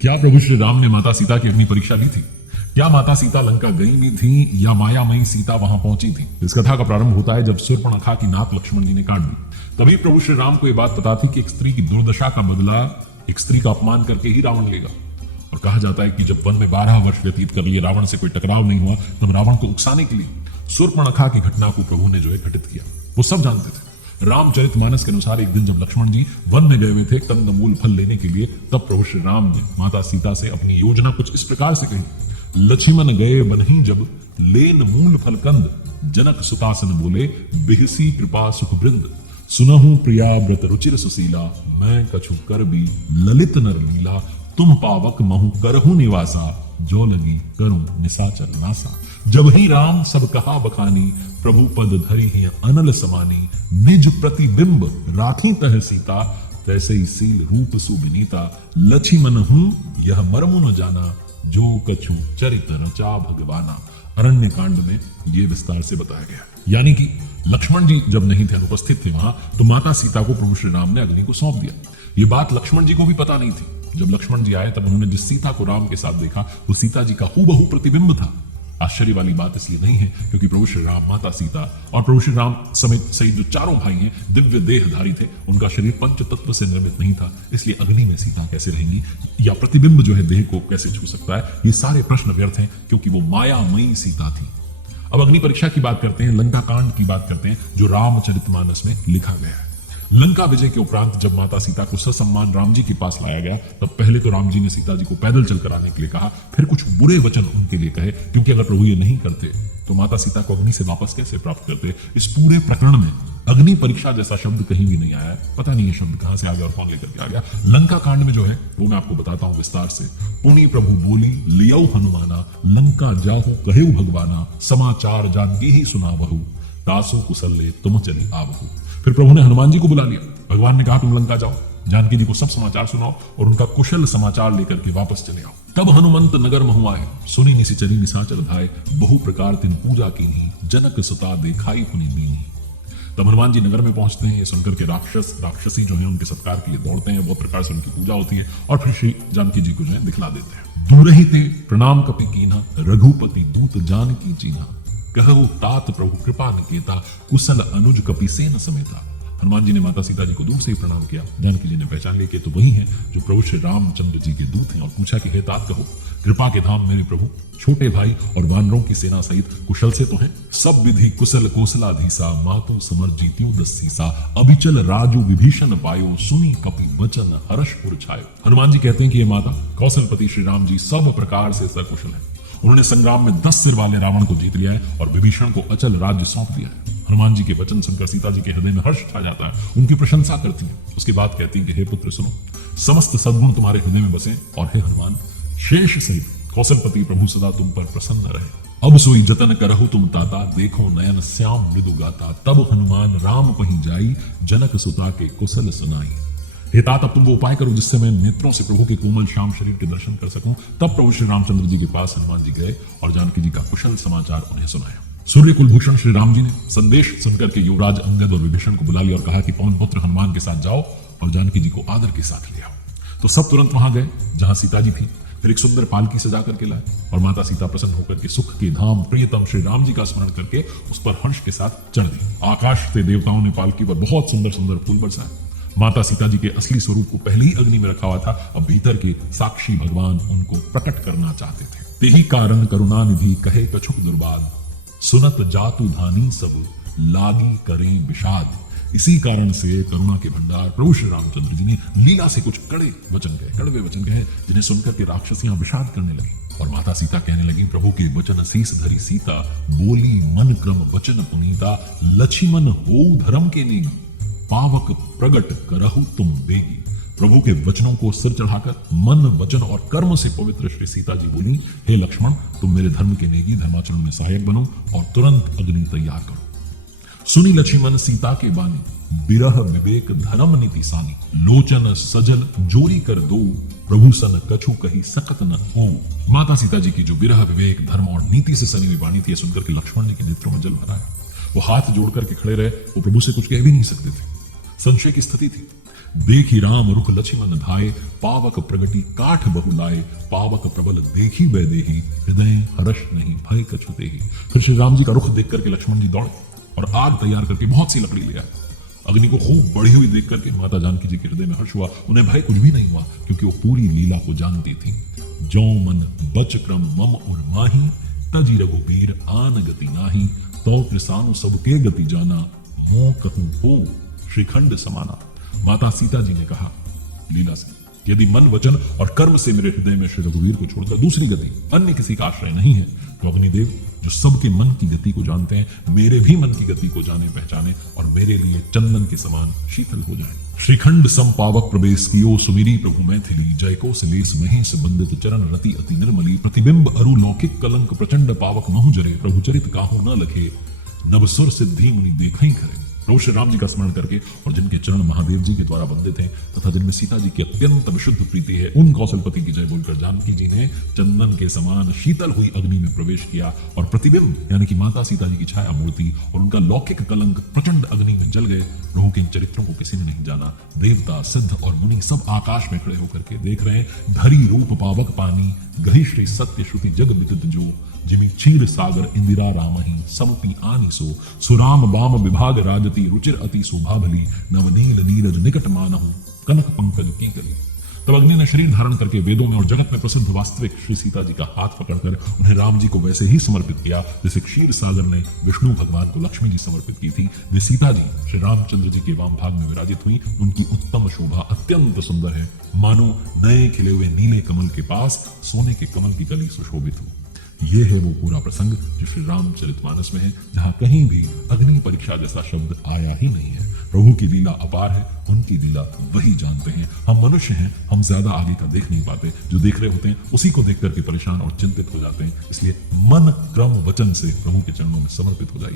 क्या प्रभु श्री राम ने माता सीता की अग्नि परीक्षा ली थी? क्या माता सीता लंका गई भी थी या मायामयी सीता वहां पहुंची थी? इस कथा का प्रारंभ होता है जब शूर्पणखा की नाक लक्ष्मण जी ने काट दी। तभी प्रभु श्री राम को यह बात पता थी कि एक स्त्री की दुर्दशा का बदला एक स्त्री का अपमान करके ही रावण लेगा। और कहा जाता है कि जब वन में 12 वर्ष व्यतीत कर लिए, रावण से कोई टकराव नहीं हुआ, तब रावण को उकसाने के लिए शूर्पणखा की घटना को प्रभु ने जो है घटित किया। वो सब जानते थे। रामचरितमानस के अनुसार एक दिन जब लक्ष्मण जी वन में गए हुए थे कंदमूल फल लेने के लिए, तब प्रभु श्री राम ने माता सीता से अपनी योजना कुछ इस प्रकार से कही। लक्ष्मण गए बनहि जब लेन मूल फल कंद, जनक सुतासन बोले बिहसी कृपा सुख वृंद। सुनहु प्रिया व्रत रुचिर सुशीला, मैं कछु कर भी ललित नर लीला। तुम पावक महु करहु निवासा, जो लगी करूं निसाचर नासा। जब ही राम सब कहा बखानी, प्रभु पद धरि ही अनल समानी। निज प्रतिबिंब राखी तह सीता, तैसे ही सील रूप सुबिनीता। लक्ष्मण हूं यह मर्म न जाना, जो कछु चरित रचा भगवाना। अरण्य कांड में यह विस्तार से बताया गया। यानी कि लक्ष्मण जी जब नहीं थे, अनुपस्थित थे वहां, तो माता सीता को प्रभु श्री राम ने अग्नि को सौंप दिया। ये बात लक्ष्मण जी को भी पता नहीं थी। जब लक्ष्मण जी आए तब उन्होंने जिस सीता को राम के साथ देखा वो सीता जी का हूबहू प्रतिबिंब था। आश्चर्य वाली बात इसलिए नहीं है क्योंकि प्रभु श्री राम, माता सीता और प्रभु श्री राम सहित जो चारों भाई हैं दिव्य देहधारी थे। उनका शरीर पंच तत्व से निर्मित नहीं था, इसलिए अग्नि में सीता कैसे रहेंगी या प्रतिबिंब जो है देह को कैसे छू सकता है, ये सारे प्रश्न व्यर्थ हैं क्योंकि वो मायामयी सीता थी। अब अग्नि परीक्षा की बात करते हैं, लंका कांड की बात करते हैं जो रामचरितमानस में लिखा गया है। लंका विजय के उपरांत जब माता सीता को ससम्मान राम जी के पास लाया गया, तब पहले तो राम जी ने सीता जी को पैदल चलकर आने के लिए कहा, फिर कुछ बुरे वचन उनके लिए कहे, क्योंकि अगर प्रभु ये नहीं करते तो माता सीता को अग्नि से वापस कैसे प्राप्त करते। इस पूरे प्रकरण में अग्नि परीक्षा जैसा शब्द कहीं भी नहीं आया। पता नहीं ये शब्द कहां से आ गया और कौन लेकर के आ गया। लंका कांड में जो है वो मैं आपको बताता हूं विस्तार से। पुनि प्रभु बोली लियौ हनुमाना, लंका जाहु कहेउ भगवाना। समाचार जानकी ही सुनावहु, तासु कुशल ले तुम चली आवहु। फिर प्रभु ने हनुमान जी को बुला लिया। भगवान ने कहा तुम लंका जाओ, जानकी जी को सब समाचार सुनाओ और उनका कुशल समाचार लेकर के वापस चले आओ। तब हनुमंत नगर महु आए, सुनी निशिचरी निशाचर धाय। बहु प्रकार तिन पूजा कीन्ही, जनक सुता देखाई पुनि दीन्ही। तब हनुमान जी नगर में पहुंचते हैं। ये सुनकर के राक्षसी जो है उनके सत्कार के लिए दौड़ते हैं। बहुत प्रकार से उनकी पूजा होती है और फिर श्री जानकी जी को जो है दिखला देते हैं। दूर ही थे प्रणाम कपि कीन्हा, रघुपति दूत जानकी चीन्हा। कहु तात प्रभु कृपा निकेता, कुशल अनुज कपि सेन समेता। हनुमान जी ने माता सीता जी को दूर से ही प्रणाम किया। जानकी जी ने पहचान लिया कि तो वही है जो प्रभु श्री रामचंद्र जी के दूत हैं और पूछा कि हे तात कहो, कृपा के धाम मेरे प्रभु, छोटे भाई और वानरों की सेना सहित कुशल से तो हैं। सब विधि कुशल कौशलाधीसा, मातु समर जीत्यो दस्सीसा। अभिचल राजू विभीषण पायो, सुनी कपि वचन हर्षपुर छायो। हनुमान जी कहते हैं कि ये माता कौशलपति श्री राम जी सब प्रकार से सकुशल है। उन्होंने संग्राम में 10 सिर वाले रावण को जीत लिया है और विभीषण को अचल राज्य सौंप दिया है। हनुमान जी के वचन सुनकर सीता जी के हृदय में हर्ष छा जाता है, उनकी प्रशंसा करती है। उसके बाद कहती है कि हे पुत्र सुनो, समस्त सद्गुण तुम्हारे हृदय में बसे और हे हनुमान, शेष सहित कौशलपति प्रभु सदा तुम पर प्रसन्न रहे। अब सोई जतन करहु तुम ताता, देखो नयन श्याम मृदु गाता। तब हनुमान राम पहि जाई, जनक सुता के कुशल सुनाई। हे तात, अब तुम वो उपाय करो जिससे मैं नेत्रों से प्रभु के कोमल श्याम शरीर के दर्शन कर सकूं। तब प्रभु श्री रामचंद्र जी के पास हनुमान जी गए और जानकी जी का कुशल समाचार उन्हें सुनाया। सूर्य कुलभूषण श्री राम जी ने संदेश सुनकर के युवराज अंगद और विभीषण को बुला लिया और कहा कि पवन पुत्र हनुमान के साथ जाओ और जानकी जी को आदर के साथ ले आओ। तो सब तुरंत वहां गए जहां सीता जी थी। फिर एक सुंदर पालकी सजा करके लाए और माता सीता प्रसन्न होकर के सुख के धाम प्रियतम श्री राम जी का स्मरण करके उस पर हर्ष के साथ चढ़ दी। आकाश से देवताओं ने पालकी पर बहुत सुंदर सुंदर फूल बरसाए। माता सीता जी के असली स्वरूप को पहले ही अग्नि में रखा हुआ था, अब भीतर के साक्षी भगवान उनको प्रकट करना चाहते थे। तेही कारण करुणा निधि कहे कछुक दुर्बाद, सुनत जातु धानी सब लागी करे विषाद। इसी कारण से करुणा के भंडार प्रभु श्री रामचंद्र जी ने लीला से कुछ कड़वे वचन कहे जिन्हें सुनकर के राक्षसियां विषाद करने लगी। और माता सीता कहने लगी, प्रभु के वचन शीस धरी सीता, बोली मन क्रम वचन पुनीता। लक्ष्मण हो धर्म के नेगी, पावक प्रगट करहु तुम बेगी। प्रभु के वचनों को सिर चढ़ाकर मन वचन और कर्म से पवित्र श्री सीता जी बोली, हे लक्ष्मण, तुम मेरे धर्म के नेगी, धर्माचरण में सहायक बनो और तुरंत अग्नि तैयार करो। सुनी लक्ष्मण सीता के बानी, बिरह विवेक धर्म नीति सानी। लोचन सजल जोरी कर दो, प्रभु सन कछु कही सकत न हो। माता सीता जी की जो बिरह विवेक धर्म और नीति से सनी हुई वाणी थी, सुनकर के लक्ष्मण जी के नेत्रों में जल भरा है। वो हाथ जोड़ करके खड़े रहे, वो प्रभु से कुछ कह भी नहीं सकते थे, संशय की स्थिति थी। देखी राम रुख लक्ष्मण धाये, पावक प्रगति काठ बहु लाए, पावक प्रबल देखी वैदेही, हृदय हर्ष नहीं भय कछु तेहि। फिर श्री राम जी का रुख देख करके लक्ष्मण जी दौड़े और आग तैयार करके बहुत सी लकड़ी ले आए। अग्नि को खूब बढ़ी हुई देख करके माता जानकी जी के हृदय में हर्ष हुआ। उन्हें भय कुछ भी नहीं हुआ, क्योंकि वो पूरी लीला को जानती थी। जो मन बच क्रम मम और माही, तजी रघुबीर आन गति नाही, तो कृसानु सबके गति जाना, मोह कहूं हो श्रीखंड समाना। माता सीता जी ने कहा लीला से, यदि मन वचन और कर्म से मेरे हृदय में श्री रघुवीर को छोड़कर दूसरी गति अन्य किसी का आश्रय नहीं है, तो अग्निदेव जो सबके मन की गति को जानते हैं, मेरे भी मन की गति को जाने पहचाने और मेरे लिए चंदन के समान शीतल हो जाए। श्रीखंड संपावक प्रवेश कियो, सुमिरी प्रभु मैथिली, जय को सलेस महेश बंदित चरण रति अति निर्मली, प्रतिबिंब अरु लौकिक कलंक प्रचंड पावक महु जरे, प्रभु चरित काहू न लखे, नभ सुर सिद्धि मुनि देखई करे। प्रभु श्री राम जी का स्मरण करके और जिनके चरण महादेव जी के द्वारा वंदित हैं तथा जिनमें सीता जी की अत्यंत विशुद्ध प्रीति है, उन कौशलपति की जय बोलकर जानकी जी ने चंदन के समान शीतल हुई अग्नि में प्रवेश किया और प्रतिबिंब यानी कि माता सीता जी की छाया मूर्ति और उनका लौकिक कलंक प्रचंड अग्नि में जल गए। प्रभु के इन चरित्रों को किसी ने नहीं जाना। देवता सिद्ध और मुनि सब आकाश में खड़े होकर के देख रहे हैं। धरी रूप पावक पानी, गही श्री सत्य श्रुति जग विदित जो, जिमि क्षीर सागर इंदिरा रामहि, समपि आनि सो, सुराम बाम विभाग राजति, रुचिर अति शोभा भली, नवनील नीरज निकट मानहु, कनक पंकज की गली। तब अग्नि ने शरीर धारण करके वेदों में और जगत में प्रसिद्ध वास्तविक श्री सीता जी का हाथ पकड़कर उन्हें राम जी को वैसे ही समर्पित किया जैसे क्षीर सागर ने विष्णु भगवान को लक्ष्मी जी समर्पित की थी। वे सीता जी श्री रामचंद्र जी के वाम भाग में विराजित हुई। उनकी उत्तम शोभा अत्यंत सुंदर है, मानो नए खिले हुए नीले कमल के पास सोने के कमल की कली सुशोभित हो। ये है वो पूरा प्रसंग जो श्री रामचरितमानस में है, जहां कहीं भी अग्नि परीक्षा जैसा शब्द आया ही नहीं है। प्रभु की लीला अपार है, उनकी लीला वही जानते हैं। हम मनुष्य हैं, हम ज्यादा आगे का देख नहीं पाते। जो देख रहे होते हैं उसी को देख करके परेशान और चिंतित हो जाते हैं। इसलिए मन क्रम वचन से प्रभु के चरणों में समर्पित हो जाइए।